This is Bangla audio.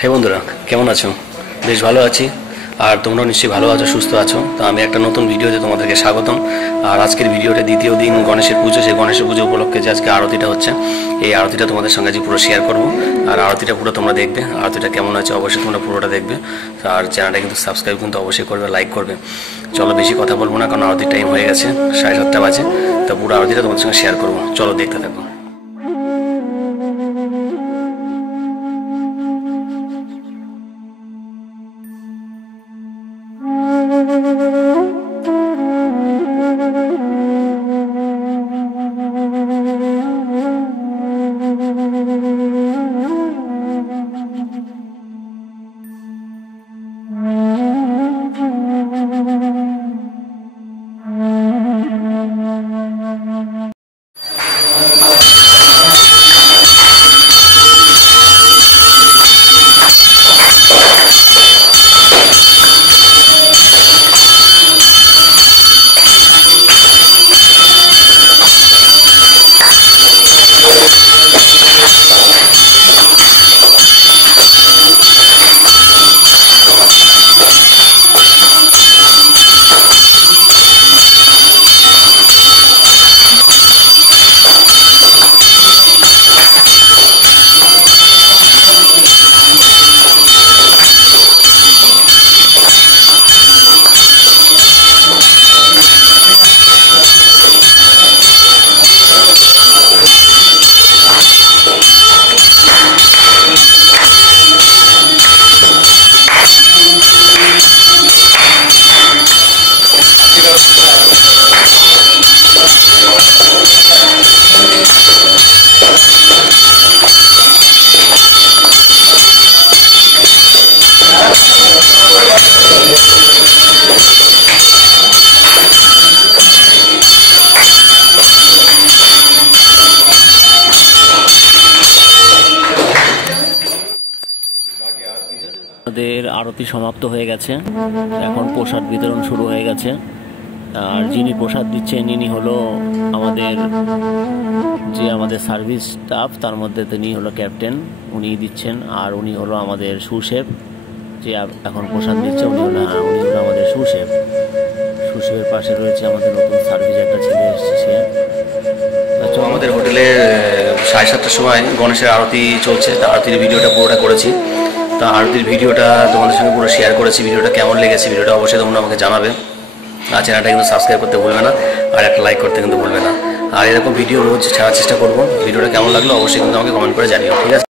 হে বন্ধুরা, কেমন আছো? বেশ ভালো আছি। আর তোমরাও নিশ্চয়ই ভালো আছো, সুস্থ আছো। তো আমি একটা নতুন ভিডিওতে তোমাদেরকে স্বাগতম। আর আজকের ভিডিওটা দ্বিতীয় দিন গণেশের পুজো। সেই গণেশের পুজো উপলক্ষে যে আজকে আরতিটা হচ্ছে, এই আরতিটা তোমাদের সঙ্গে আজ পুরো শেয়ার করবো। আর আরতিটা পুরো তোমরা দেখবে। আরতিটা কেমন আছে অবশ্যই তোমরা পুরোটা দেখবে। আর চ্যানেলটা কিন্তু সাবস্ক্রাইব কিন্তু অবশ্যই করবে, লাইক করবে। চলো বেশি কথা বলবো না, কারণ আরতির টাইম হয়ে গেছে, 7:30 বাজে। তো পুরো আরতিটা তোমাদের সঙ্গে শেয়ার করবো। চলো দেখতে থাকো। আমাদের আরতি সমাপ্ত হয়ে গেছে, এখন প্রসাদ বিতরণ শুরু হয়ে গেছে। আর যিনি প্রসাদ দিচ্ছেন ইনি হলো আমাদের সার্ভিস স্টাফ, তার মধ্যে তিনি হলো ক্যাপ্টেন, উনি দিচ্ছেন। আর উনি হলো আমাদের সুশেফ, যে এখন প্রসাদ দিচ্ছে উনি হলো আমাদের সুশেফের পাশে রয়েছে আমাদের নতুন সার্ভিস একটা ছেলে এসেছে। তো আমাদের হোটেলে 7:30টার সময় গণেশের আরতি চলছে। আরতির ভিডিওটা পুরোটা করেছি। তা আরতির ভিডিওটা তোমাদের সঙ্গে পুরো শেয়ার করেছি। ভিডিওটা কেমন লেগেছে ভিডিওটা অবশ্যই তোমরা আমাকে জানাবে। আর চ্যানেলটা কিন্তু সাবস্ক্রাইব করতে ভুলবে না, আর একটা লাইক করতে কিন্তু ভুলবে না। আর এরকম ভিডিও রোজ ছাড়ার চেষ্টা করবো। ভিডিওটা কেমন লাগলো অবশ্যই কিন্তু আমাকে কমেন্ট করে জানিও, ঠিক আছে?